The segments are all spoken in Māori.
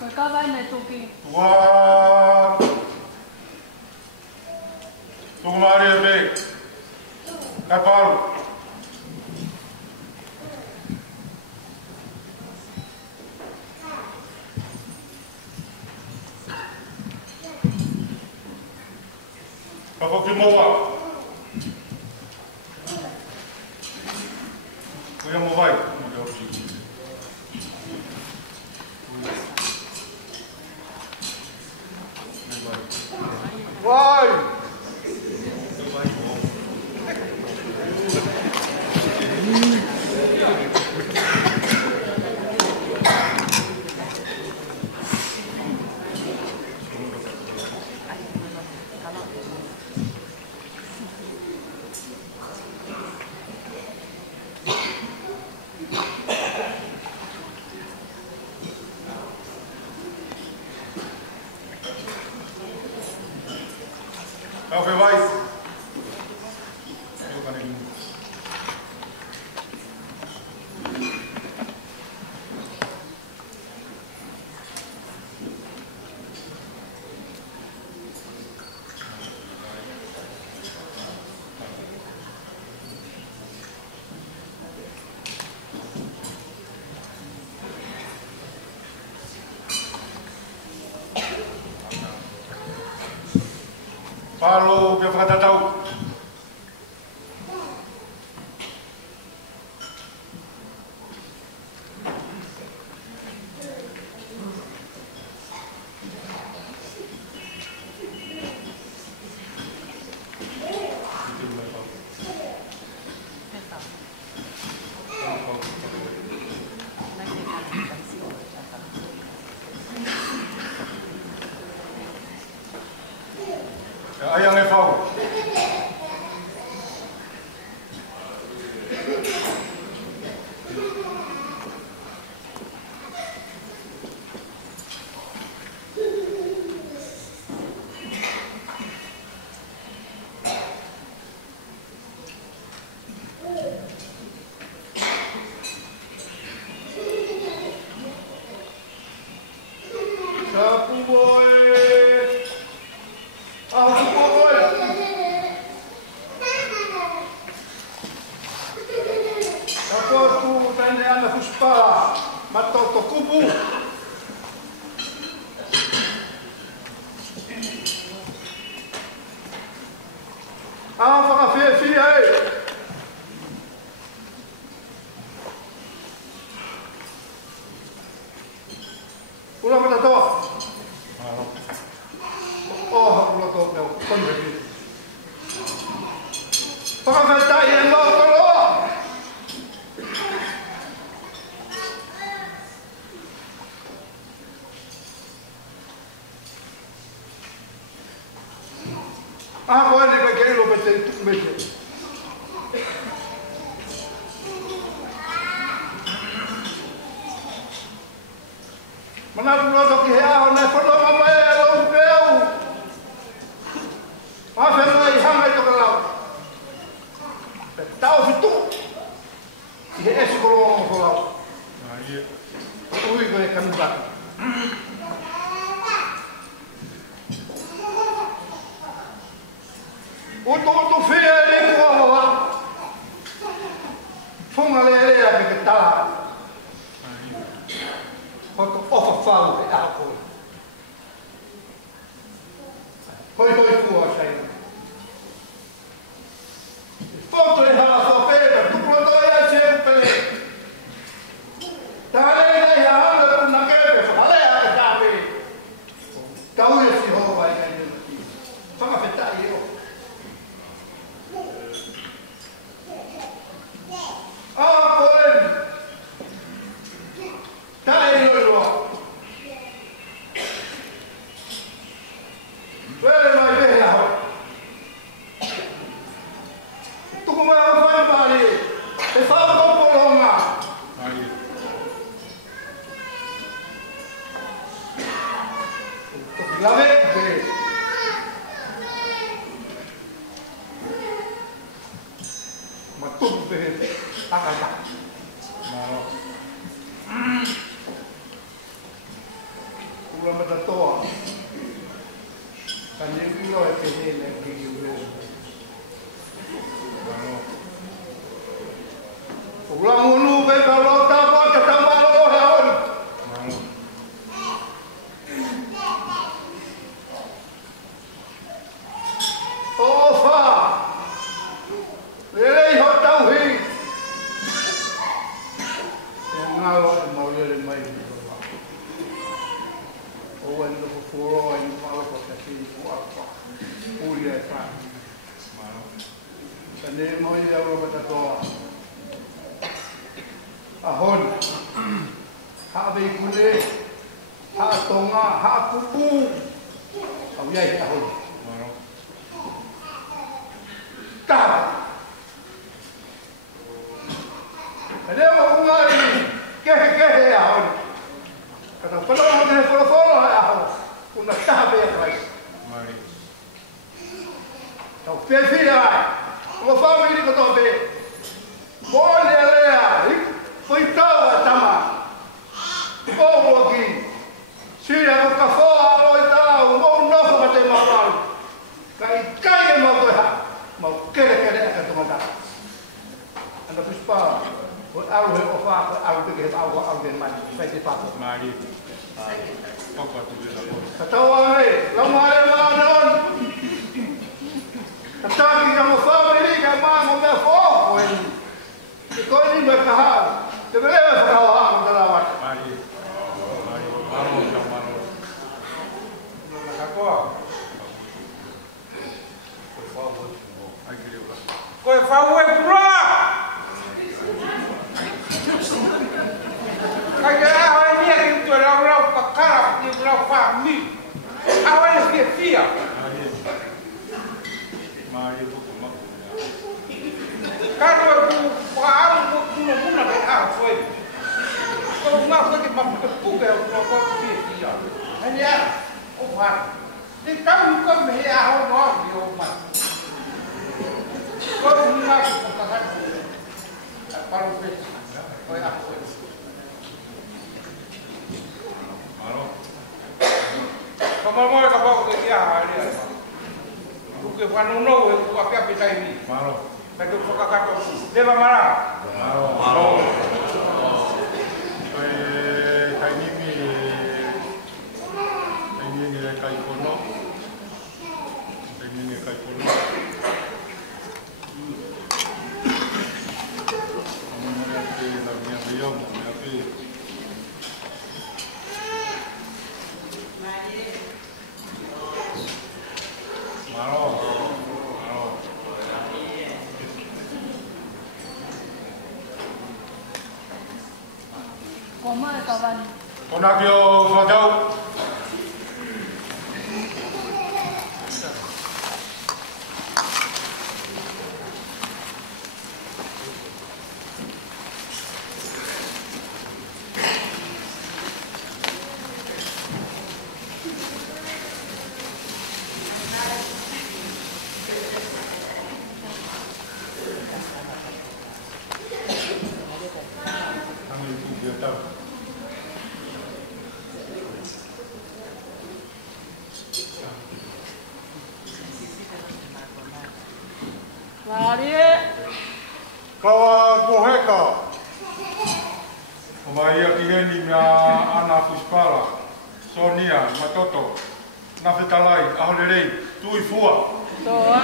Kakawain tuki. Wah, तुम्हारे पे Nepal apa kimowa kuya mobile Why? Palo ke whakatatau. Ayang e whau. Sapu boy. Matoto kupu. Apa fie ai? Ulang matato. Oh, ulang to kau konversi. Pakai tak yang mau kalau. Ako hindi ba kayo lupit sa medyo? Manapulot ako kihahon na ito lang ang mayroong kayo. Masa na ihangay ito kalaw. Tao ito. Iheesi ko lang ang kalaw. Uwi ko yung kanibak. Uto fia ni ko ha. Funga le ke ta. Foto ofa fau e ako. Hoi ku sai. Foto e hala so pera, tu pro to ya sempre. Dale ya hala na ke pe, hale ya ka pe. Kau ya si ho vai kai ni. Fanga peta io. Ahon, ha be kule, ha tonga, ha kupu, au yai ahon. Ta. Ada orang lagi, ke ahon. Kata kalau orang follow ahon, una ta be kai. Tau fe o family ko to be. Boleh lea, foi tau tama. Povo aqui. Sira ko kafo alo tau, mo no ko te mawal. Kai mo to ha. Mo kere ka to mata. Anda puspa. O alo he ofa, alo te alo den man. Sai te pa. Mari. Ai. Poko tu de la. Katawa ai, la mare la non. Ataki ka mo family ka mo me fo ko ni ko ni me ka ha te me le fa ka wa ko la wa Mari. Maro ka maro. No ka ko. Por favor. Ai que eu. Por favor, bro. Kaya ai ni que tu la pa cara ni la fa mi. Ai que fia. Mari buku mak. Kalau aku faham buku mana dah foi. Kalau nggak aku kita mampu ke kalau dia. Hanya obat. Di tahu kau mesti awak mau dia obat. Kalau nggak kita tahan. Paru pes. Kau apa? Malo. Kamu mau apa ke dia hari ini? Bukan panuno, bukan apa kita ini. Malo. Tapi bukan kata. Leva mana? Malo. Malo. Kai kono. Ini kai kono. Kemudian di dalamnya beliau, tapi malo. Koma kawan. Konagio fadau. Mari. Kawa goheka. Mai aki ni mea ana fuspara. Sonia matoto. Na fitalai ahorerei tui fua. Toa.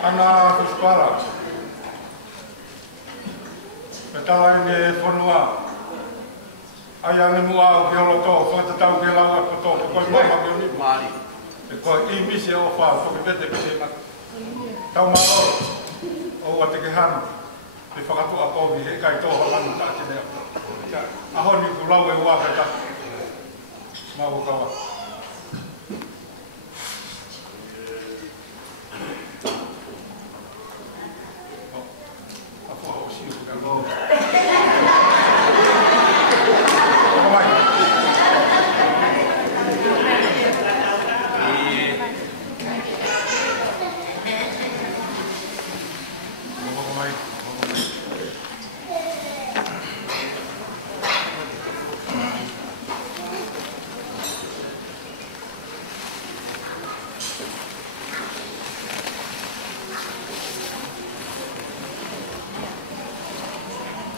Ana fuspara. Talai ne whanua. Ai ane mua o ke holo tō, whakatau ke laua ko tō, ko koi mama ko ni maari. E koi i misi o whā, ko ke tete ke se mata. Tau maro, o ate ke hana. Te whakatu a kōwi, he kai tō halanu tā te nea. Aho ni ku lau e ua kai tā. Mau kawa.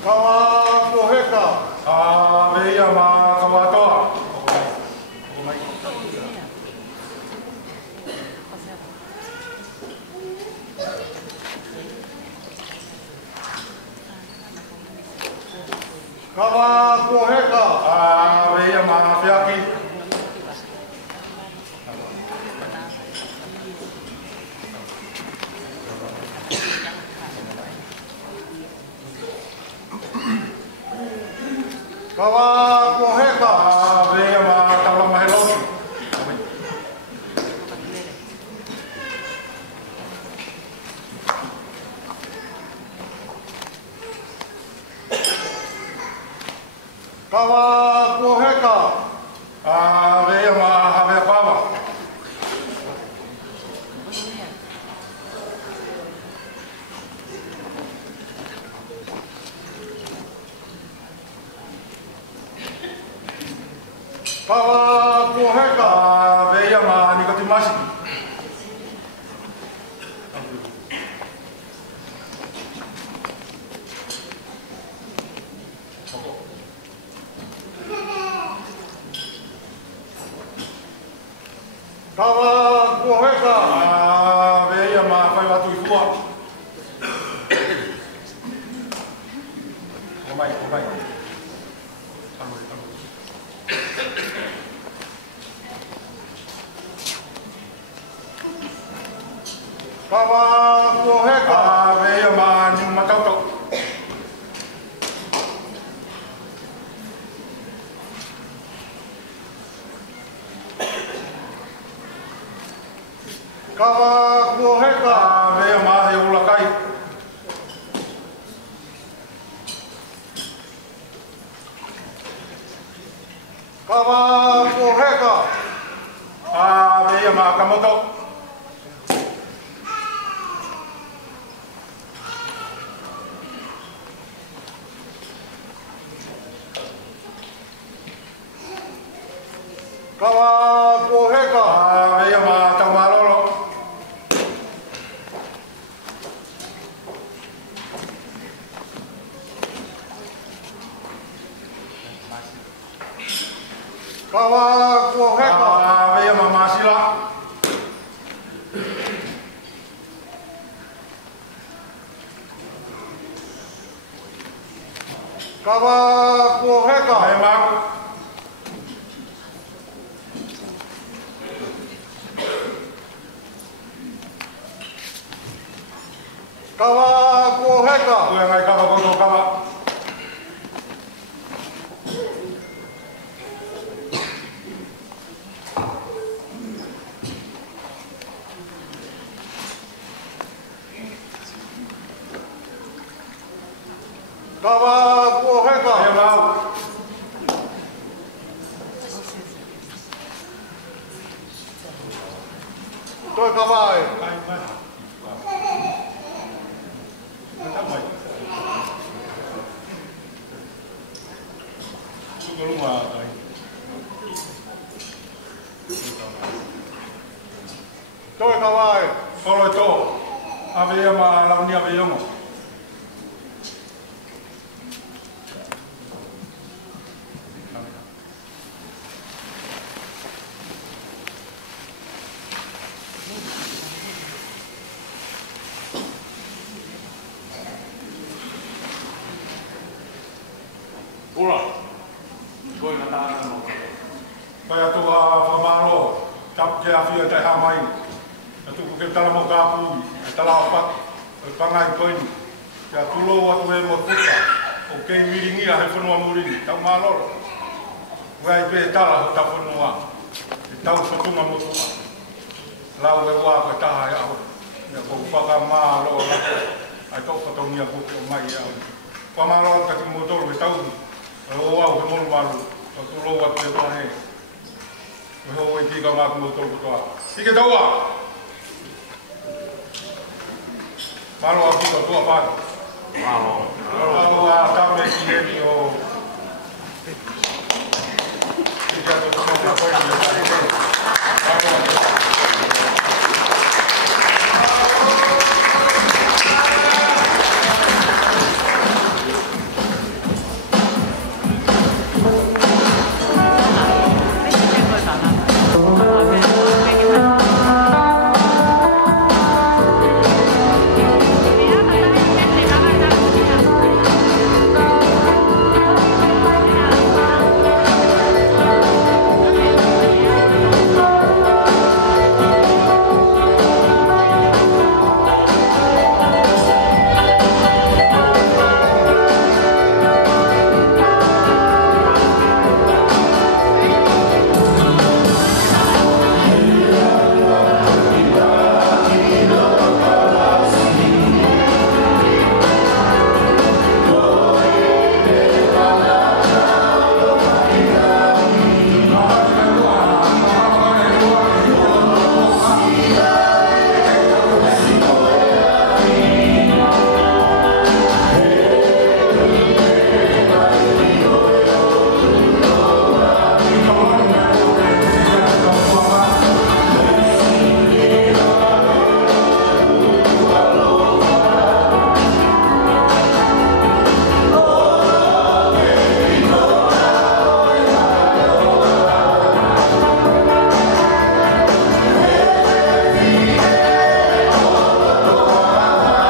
Kawa koheka. Veia ma kawatoa. Kawa koheka. Veia ma fiaki. Kawa koheka. Veia ma tala mahelosi. Kawa koheka. Veia ma havea pawa. Kawa koheka. Veia ma nikotimasi. Kawa kuheka. Veia ma fai watu i fua. Omai. Kawa kuheka. Veia ma ni matauto. Kawa kuheka. Veia ma he ulakai. Kawa kuheka. Veia ma kamoto. Kawa kuheka. Veia ma taumarolo. Kawa kuheka. Veia ma masila. Kawa kuheka. Veia ma Kawa kuheka. Kuya ngai kawa koto kawa. Kawa kuheka. Veia mau. Toi kawai. Toi kawai. Olo to. Aveia ma launia veiongo. Ura, koina taas on. Pai atu a whamaro, tap ke a whia tai hamai. Atu ku ke tala mo ka pui, e tala o pat, e pangai koini. Ke a tulo atu e mo puta, o kei miringi a he whanua muringi, tau maloro. Wai pe tala ho ta whanua, e tau sotunga mo tua. Lau e wā koe taha e au, e kou whaka mālo la, ai tau whatongia puti o mai e au. Whamaro kati mo tolu e tau, e o au he molu maru, o tulo atu e toa he. Ho e tika ma ko to ko. Ike taua. Malo a ko to pa. Malo a ta me ki e o. Ike to ko ma ko e.